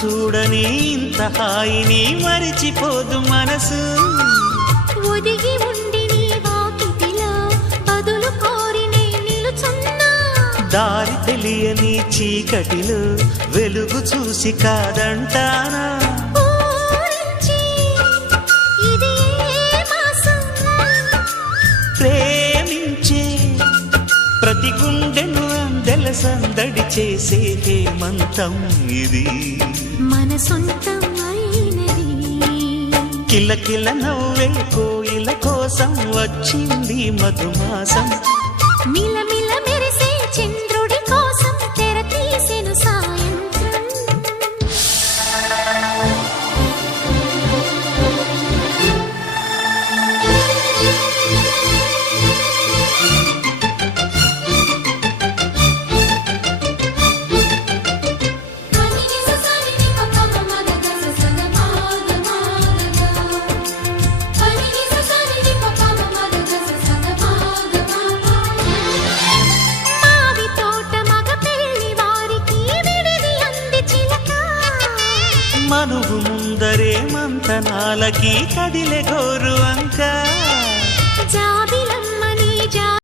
చూడని ఇంత హాయిని మరిచిపోదు మనసు. ఒదిగి ఉండి నీ వాకిటిలో బదులు కోరి నే నిలుచున్నా. దారి తెలియని చీకటిలో వెలుగు చూసి కాదంటానా. ప్రేమించే ప్రతి గుండెను అందెల సందడి చేసే హేమంతం ఇది. మన సొంతం అయినది. కిలకిల నవ్వే కోయిల కోసం వచ్చింది మధుమాసం. మిలమిల మెరిసే చంద్రుడి కోసం తెర తీసెను సాయంత్రం. మనువు ముందరే మంతనాలకి కదిలే గోరు అంక.